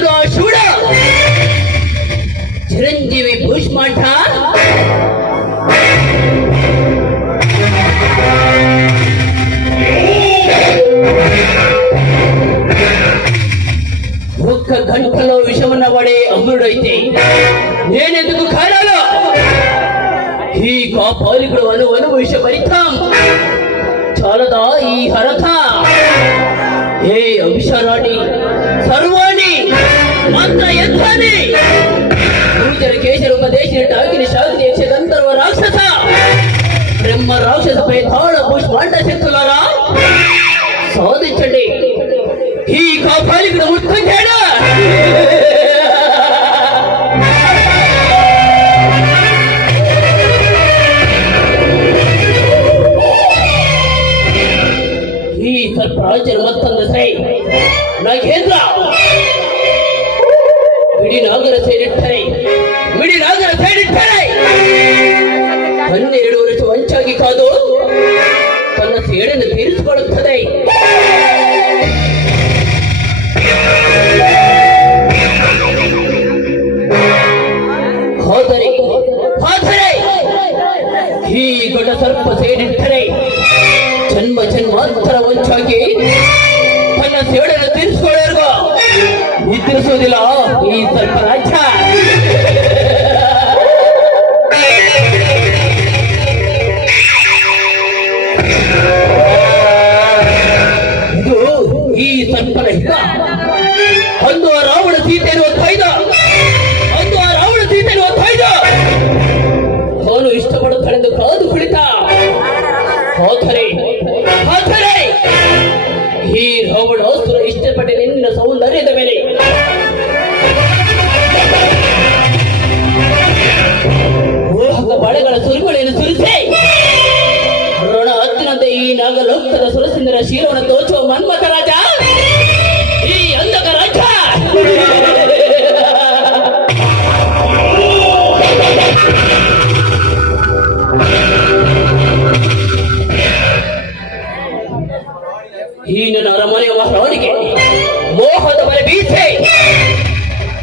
భగవంతుడు శివుడు? చిరంజీవి భూష్మంఠ? ఒక్క గంటలో విషమున్న పడే అమ్ముడైతే నేనెందుకు కాలాలో ఈ కాపాలికుడు అను అను విష పరితాం చాలదా ఈ హరథ ಹೇ ಅಭಿಷರಾಣಿ, ಸರ್ವಾಣಿ, ಮಂತ್ರ ಎದ್ದಾನೆ ಪೂಜರ ಕೇಶರ ಉಪದೇಶ ಟಾಕಿನ ಶಾಂತಿ ಯಕ್ಷ ಗಂಧರ್ವ ರಾಕ್ಷಸ. ಬ್ರಹ್ಮ ರಾಕ್ಷಸ ಪೈ ಧಾಳ ಪುಷ್ಪಾಂಡ ಶತ್ರುಲಾರ. ಸಾಧಿ ಈ ನಾಗೇಂದ್ರ ಬಿಡಿ ನಾಗರ ಸೇರಿಟ್ಟರೆ. ಬಿಡಿ ನಾಗರ ಸೇರಿಟ್ಟರೆ. ಹನ್ನೆರಡು ವರ್ಷ ವಂಚಾಗಿ ಕಾದು ತನ್ನ ಸೇಡನ್ನು ತೀರಿಸಿಕೊಳ್ಳುತ್ತದೆ. ಹೋದರೆ ಹೋದರೆ. ಈ ದೊಡ್ಡ ಸರ್ಪ ಸೇರಿಟ್ಟರೆ. ಜನ್ಮ ಜನ್ಮಾಂತರ ವಂಚಾಗಿ ತನ್ನ ಸೇಡನ್ನು ತೀರಿಸಿಕೊಳ್ಳೋರ್ಗು. ನಿದ್ರಿಸುವುದಿಲ್ಲ ಈ ಸರ್ಪ ಸುರುಗುಳೆಯನ್ನು ಸುರಿಸಿ. ಋಣ ಹತ್ತಿನಂತೆ ಈ ನಾಗಲೋಕದ ಸುರಸಿಂದರ ಶಿರವನ್ನು ತೋಚುವ ಮನ್ಮಥ ರಾಜ. ಈ ಅಂಧಕ ರಾಜ. ಈ ನನ್ನ ಅರಮನೆಯ ಮಹಾರಾಣಿಗೆ ಮೋಹದ ಬಲೆ ಬೀಸೆ.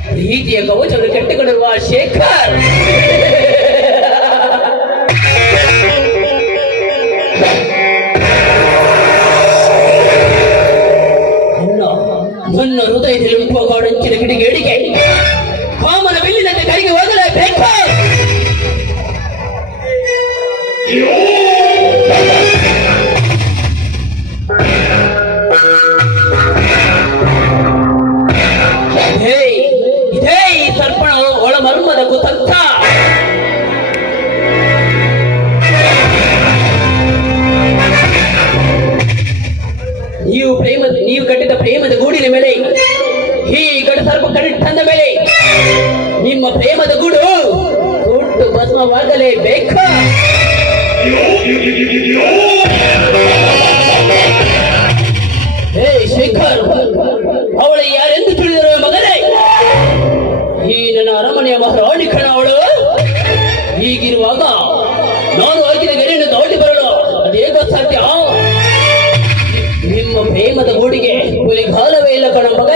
ಪ್ರೀತಿಯ ಕವಚವನ್ನು ಕೆಟ್ಟುಕೊಂಡಿರುವ ಶೇಖರ್. ಪ್ರೇಮದ ನೀವು ಕಟ್ಟಿದ ಪ್ರೇಮದ ಗೂಡಿನ ಮೇಲೆ ಈ ಗಡ ಸರ್ಪ ಕಡಿಟ್ಟಂದ ಮೇಲೆ ನಿಮ್ಮ ಪ್ರೇಮದ ಗೂಡು ಹುಟ್ಟು ಭಸ್ಮವಾಗಲೇಬೇಕು ಹೇ ಶೇಖರ್, ಅವಳು ಯಾರೆಂದು ತಿಳಿದರು ಮಗನೇ, ಈ ನನ್ನ ಅರಮನೆಯ ಮಹಾರಾಣಿ ಕಣ ಅವಳು. ಹೀಗಿರುವಾಗ ನಾನು ಹಾಕಿದ ಗೆರೆಯನ್ನು ದಾಟಿ ಬರಲು ಅದೇಗ ಸಾಧ್ಯ. ಹುಲಿಗಾಲವೇ ಇಲ್ಲ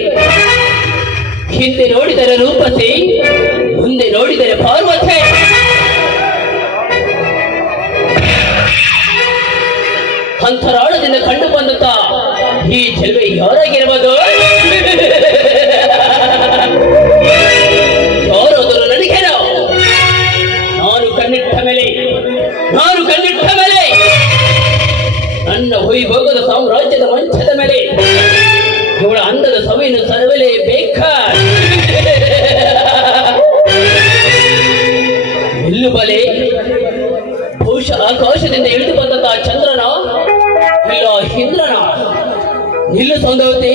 ಸುರ ಹಿಂದೆ ನೋಡಿದರೆ ರೂಪತೆ, ಮುಂದೆ ನೋಡಿದರೆ ಪಾರ್ವತಿ. ಅಂತರಾಳದಿಂದ ಕಂಡು ಬಂದಂತ ಈ ಚೆಲುವೆ ಯಾರಾಗಿರ್ಬೋದು? ಯಾರಾದರೂ ನನಗೇನೋ? ನಾನು ಕಣ್ಣಿಟ್ಟ ಮೇಲೆ, ನಾನು ಕಣ್ಣಿಟ್ಟ ಮೇಲೆ ನನ್ನ ವೈಭೋಗದ ಹೋಗದ ಸಾಮ್ರಾಜ್ಯ ಸವಿನ ಸರವಲೆ ಬೇಕಾ ಎಲ್ಲು ಬಲೆ. ಬಹುಶಃ ಆಕಾಶದಿಂದ ಇಳಿದು ಬಂದಂತಹ ಚಂದ್ರನ ಇಲ್ಲ ಇಂದ್ರನ ನಿಲ್ಲು ಸೌಂದವತಿ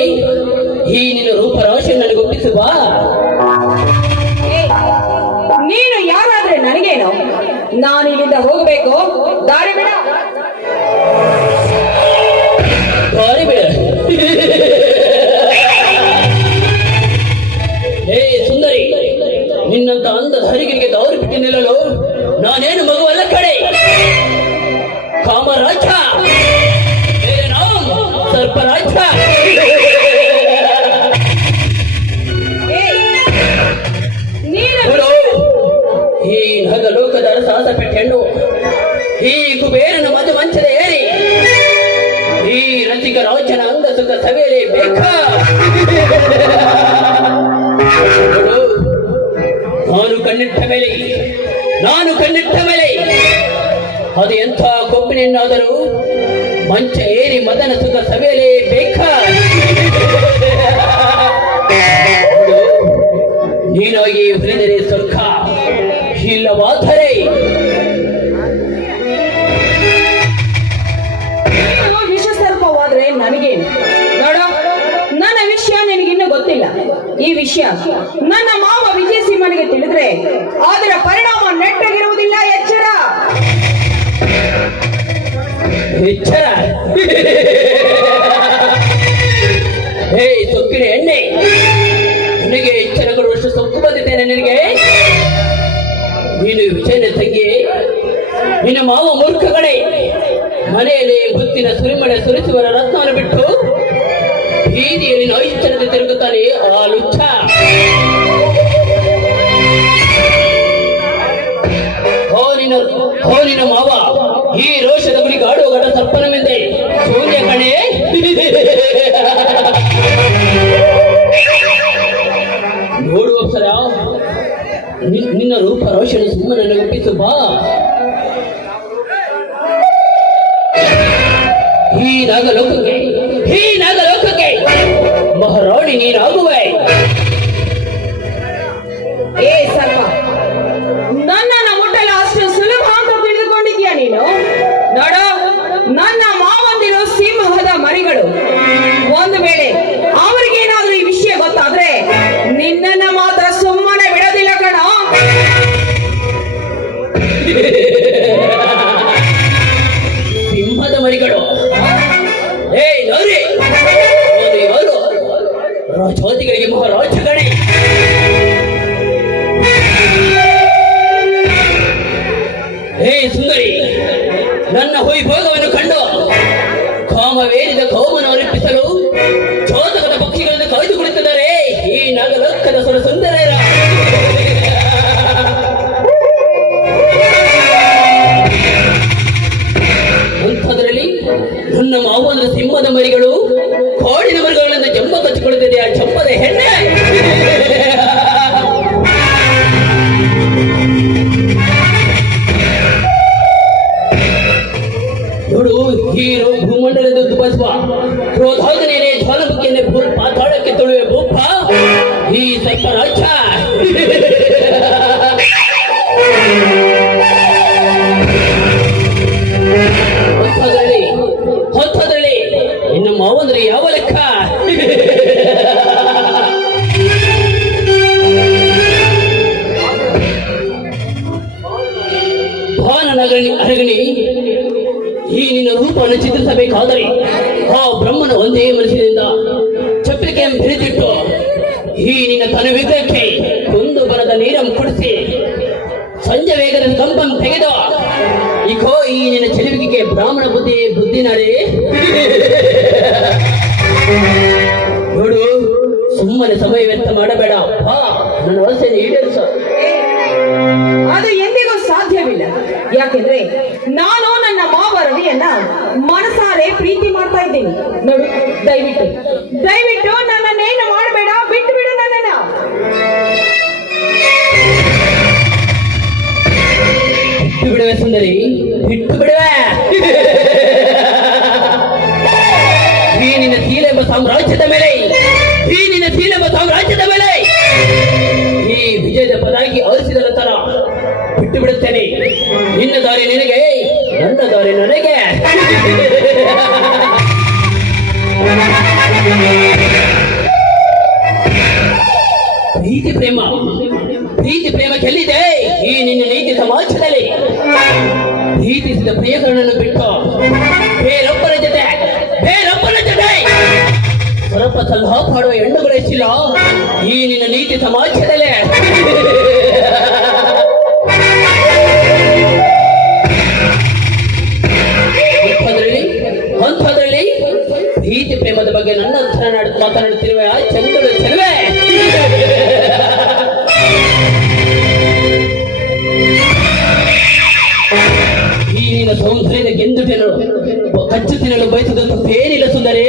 ನಿನ್ನಂತ ಅಂದದ ಹರಿಗಿರಿಗೆ ದಾರಿ ಬಿಟ್ಟು ನಿಲ್ಲಲು. ನಾನೇನು ಮಗುವಲ್ಲ ಕಡೆ ಕಾಮರಾಜ. ಸರ್ಪರಾಜ. ಏ, ನೀನು ನೋಡು, ಈ ನಗ ಲೋಕದ ಅರಸಾಸ ಪೆಟ್ಟೆಂಡು ಈ ಕುಬೇರನ ಮದು ಮಂಚದ ಏರಿ ಈ ರಸಿಕ ರಾಜನ ಅಂದ ಸುಖ ಸವೇಲೆ ಬೇಕಾ? ಕಣ್ಣಿಟ್ಟ ಮೇಲೆ. ನಾನು ಕಣ್ಣಿಟ್ಟ ಮೇಲೆ. ಅದು ಎಂಥ ಕೊಬ್ಬಿನೆನ್ನಾದರೂ ಮಂಚ ಏರಿ ಮದನ ಸುಖ ಸಭೆಯಲ್ಲಿ ಬೇಕಾ? ನೀನಾಗಿ ಹುರಿದರೆ ಸುಖ ಇಲ್ಲವಾದರೆ. ನನಗೇನು ನೋಡೋ, ನನ್ನ ವಿಷಯ ನಿನಗಿನ್ನೂ ಗೊತ್ತಿಲ್ಲ. ಈ ವಿಷಯ ನನ್ನ ತಿಳಿದ್ರೆ ಅದರ ಪರಿಣಾಮ ನೆಟ್ಟಗಿರುವುದಿಲ್ಲ, ಎಚ್ಚರ. ಎಚ್ಚರ. ಹೇ, ಸೊಕ್ಕಿನ ಎಣ್ಣೆ. ನಿನಗೆ ಎಚ್ಚರ ಕೊಡುವಷ್ಟು ಸೊಕ್ಕು ಬಂದಿದ್ದೇನೆ ನಿನಗೆ. ನೀನು ವಿಷಯ ತಂಗಿ. ನಿನ್ನ ಮಾವ ಮೂರ್ಖಗಳೇ. ಮನೆಯಲ್ಲಿ ಗುತ್ತಿನ ಸುರಿಮಳೆ ಸುರಿಸುವ ರತ್ನವನ್ನು ಬಿಟ್ಟು ಬೀದಿಯಲ್ಲಿ ನೈಶ್ಚರ್ಯತೆ ತಿರುಗುತ್ತಾನೆ ಆ ಲುಚ್ಚ. ಹೋ ನಿನ್ನ ಮಾವ, ಈ ರೋಷದ ಗುಡಿ ಗಾಡುವ ಗಡ ಸರ್ಪನ ಸೂರ್ಯ ಕಣೆ. ನೋಡುವ ಸರ ನಿನ್ನ ರೂಪ ರೋಷನ ಸುಮ್ಮನೆ ಒಪ್ಪಿಸು ಬಾ. ಇನ್ನು ಮಾವಂದ್ರೆ ಯಾವ ಲೆಕ್ಕ? ಅರಗಣಿ ಈ ನಿನ್ನ ರೂಪವನ್ನು ಚಿತ್ರಿಸಬೇಕಾದರೆ ಆ ಬ್ರಹ್ಮನ ಒಂದೇ ಮನಸ್ಸಿನಿಂದ ಸಂಜೆ ವೇಗದ ಕಂಪನ್ ತೆಗೆದು ಇಕೋ ಈ ನಿನ್ನ ಚೆಲುವಿಗೆ ಬ್ರಾಹ್ಮಣ ಬುದ್ಧಿ ಬುದ್ಧಿ ನಡೆ. ನೋಡು ಸುಮ್ಮನೆ ಸಮಯ ವ್ಯರ್ಥ ಮಾಡಬೇಡ. ನನ್ನ ಏ, ಅದು ಎಂದಿಗೂ ಸಾಧ್ಯವಿಲ್ಲ. ಯಾಕೆಂದ್ರೆ ನಾನು ನನ್ನ ಮಾವ ರವಿಯನ್ನ ಮನಸಾರೆ ಪ್ರೀತಿ ಮಾಡ್ತಾ ಇದ್ದೀನಿ. ನೋಡು ದಯವಿಟ್ಟು ದಯವಿಟ್ಟು ನನ್ನನ್ನೇನು ಮಾಡಬೇಡ. ಸುಂದರಿ? ಹಿಟ್ಟು ಬಿಡುವೆ. ಈ ನಿನ್ನ ತೀಲೆಂಬ ಸಾಮ್ರಾಜ್ಯದ ಮೇಲೆ, ಈ ನಿನ್ನ ತೀಲೆಂಬ ಸಾಮ್ರಾಜ್ಯದ ಮೇಲೆ, ಈ ವಿಜಯದ ಪದಾಗಿ ಆರಿಸಿದ ನಂತರ ಬಿಟ್ಟು ಬಿಡುತ್ತೇನೆ. ನಿನ್ನ ದಾರಿ ನಿನಗೆ, ನನ್ನ ದಾರಿ ನನಗೆ. ಪ್ರೀತಿ ಪ್ರೇಮ ಪ್ರೀತಿ ಪ್ರೇಮ ಚೆಲ್ಲಿದೆ ಈ ನಿನ್ನ ನೀತಿ ಸಮಾಜದಲ್ಲಿ. ಪ್ರೀತಿಸಿದ ಪ್ರಿಯಕರನನ್ನು ಬಿಟ್ಟು ಬೇರೊಬ್ಬರ ಜೊತೆ ಬೇರೊಬ್ಬರ ಜೊತೆ ಸ್ವಲ್ಪ ಸಲಹಾ ಮಾಡುವ ಹೆಣ್ಣುಗಳು ಹೆಚ್ಚಿಲ್ಲ ಈ ನಿನ್ನ ನೀತಿ ಸಮಾಜದಲ್ಲೇ ನಿನ್ನ ಸೌಂದರ್ಯದ ಗೆಂದು ತಿನ್ನಲು ಕಚ್ಚು ತಿನ್ನಲು ಬಯಸಿದಂತ ಬೇರಿಲ್ಲ ಸುಂದರಿ.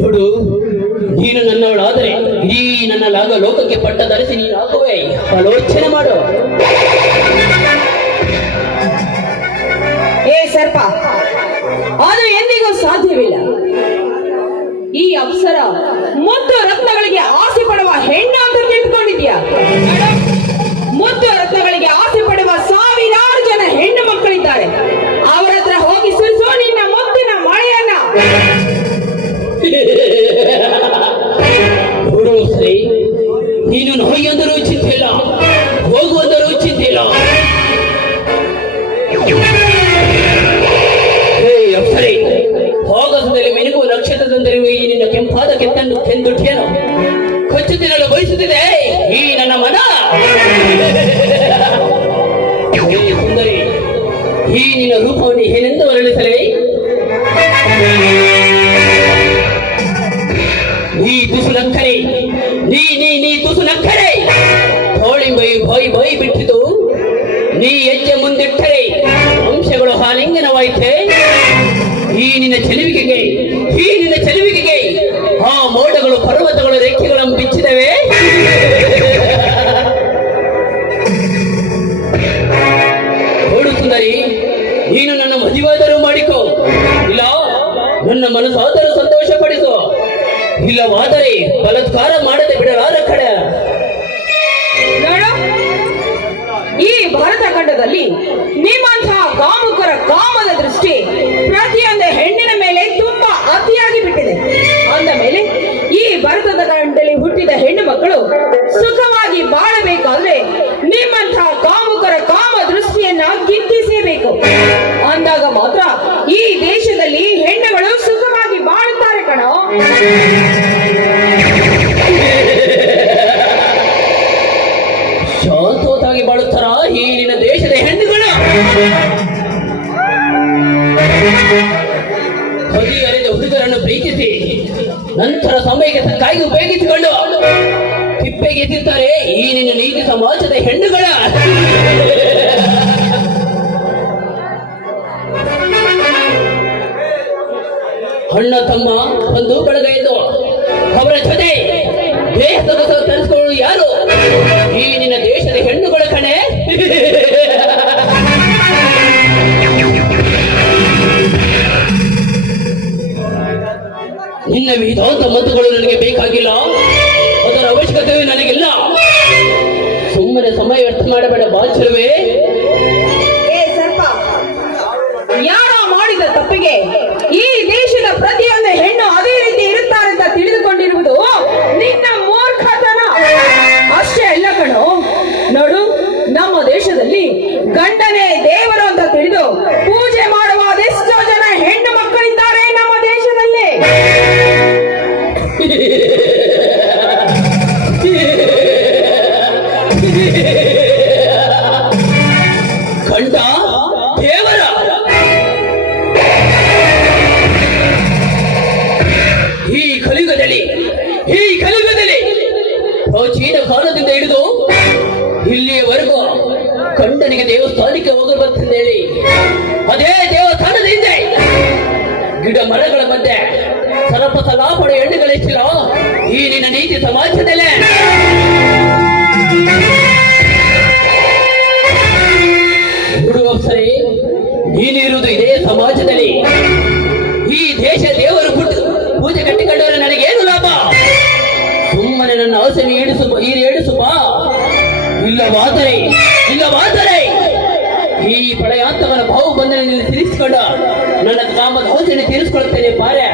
ನೋಡು, ನೀನು ನನ್ನವಳಾದರೆ, ಈ ನನ್ನ ಲಾಗ ಲೋಕಕ್ಕೆ ಪಟ್ಟ ಧರಿಸಿ ನೀನು ಆಗುವೆ. ಆಲೋಚನೆ ಮಾಡು. ಏ ಸರ್ಪ ಅದು ಎಂದಿಗೂ ಸಾಧ್ಯವಿಲ್ಲ. ಈ ಅಪ್ಸರ ಮುದ್ದು ರತ್ನಗಳಿಗೆ ಆಸೆ ಪಡುವ ಹೆಣ್ಣು ಅಂತ ತಿಳ್ಕೊಂಡಿದ್ಯಾ ನಿನ್ನ ರೂಪವನ್ನು ಏನೆಂದು ವರ್ಣಿಸಲೇ ನೀ ತುಸು ನಕ್ಕರೆ, ನೀ ನೀ ನೀ ತುಸು ನಕ್ಕರೆ. ಹೋಳಿ ಬೈ ಬೈ ಬೈ ಬಿಟ್ಟಿತು. ನೀ ಹೆಜ್ಜೆ ಮುಂದಿಟ್ಟರೆ ಅಂಶಗಳು ಹಾಲಿಂಗನವಾಯಿತೆ. ಈ ನಿನ್ನ ಚೆಲುವಿಕೆಗೆ ಈ ನಿನ್ನ ಚೆಲುವಿಕೆಗೆ ಆ ಮೋಡಗಳು, ಪರ್ವತಗಳು ರೆಕ್ಕೆಗಳನ್ನು ನನ್ನ ಮನಸ್ಸಾದರೂ ಸಂತೋಷ ಪಡಿಸು ಇಲ್ಲವಾದರೆ ಬಲತ್ಕಾರ ಮಾಡದೆ ಬಿಡಲಾರ ಕಡೆ. ಈ ಭಾರತ ಖಂಡದಲ್ಲಿ ನಿಮ್ಮಂತಹ ಕಾಮುಕರ ಕಾಮದ ದೃಷ್ಟಿ ಪ್ರತಿಯೊಂದು ಹೆಣ್ಣಿನ ಮೇಲೆ ತುಂಬಾ ಅತಿಯಾಗಿ ಬಿಟ್ಟಿದೆ. ಅಂದ ಮೇಲೆ ಈ ಭಾರತದ ಖಂಡದಲ್ಲಿ ಹುಟ್ಟಿದ ಹೆಣ್ಣು ಮಕ್ಕಳು ಸುಖವಾಗಿ ಬಾಳಬೇಕಾದ್ರೆ ನಿಮ್ಮಂತಹ ಕಾಮುಕರ ಕಾಮ ದೃಷ್ಟಿಯನ್ನ ಗಿಟ್ಟಿಸಬೇಕು. ಅಂದಾಗ ಮಾತ್ರ ಈ ದೇಶದಲ್ಲಿ ಹೆಣ್ಣುಗಳು ಸುಖವಾಗಿ ಬಾಳುತ್ತಾರೆ ಕಣೋ ಶಾಂತವಾಗಿ ಬಾಳುತ್ತಾರ ಈ ದೇಶದ ಹೆಣ್ಣುಗಳು? ಹದಿಹರೆದ ಹುಡುಗರನ್ನು ಪ್ರೀತಿಸಿ, ನಂತರ ಸಮಯಕ್ಕೆ ತಕ್ಕಾಗಿ ಉಪಯೋಗಿಸಿಕೊಂಡು ತಿಪ್ಪೆಗೆ ಎತ್ತಿರ್ತಾರೆ ಈ ನೀತಿ ಸಮಾಜದ ಹೆಣ್ಣುಗಳ. ಅಣ್ಣ, ತಮ್ಮ ಬಂಧು ಬಳಗ ಎಂದು ಅವರ ಜೊತೆ ದೇಹದ ಕೃಷ್ಣನಿಗೆ ದೇವಸ್ಥಾನಕ್ಕೆ ಹೋಗಲು ಬರ್ತದೆ ಹೇಳಿ. ಅದೇ ದೇವಸ್ಥಾನದ ಹಿಂದೆ ಗಿಡ ಮರಗಳ ಮಧ್ಯೆ ಸರಪ ಸಲಾಪಡೆ ಹೆಣ್ಣು ಗಳಿಸಿರೋ ಈ ನಿನ್ನ ನೀತಿ ಸಮಾಜದಲ್ಲಿ. ಹುಡುಗ ಸರಿ ನೀನಿರುವುದು ಇದೇ ಸಮಾಜದಲ್ಲಿ. ಈ ದೇಶ ದೇವರು ಪುಟ್ಟು ಪೂಜೆ ಕಟ್ಟಿಕೊಂಡವರೆ ನನಗೇನು ಲಾಭ? ಸುಮ್ಮನೆ ನನ್ನ ಆಸೆ ಈಡಿಸು ಇಲ್ಲ ಇಲ್ಲವಾದರೆ ಇಲ್ಲವಾದರೆ ಈ ಪ್ರಳಯಾಂತವನ ಬಾವು ಬಂಧನದಲ್ಲಿ ತಿರಿಸಿಕೊಂಡು ನನ್ನ ಕಾಮದ ಹೋಸೆಯನ್ನು ತೀರಿಸಿಕೊಳ್ಳುತ್ತೇನೆ ಪಾರ್ಯ.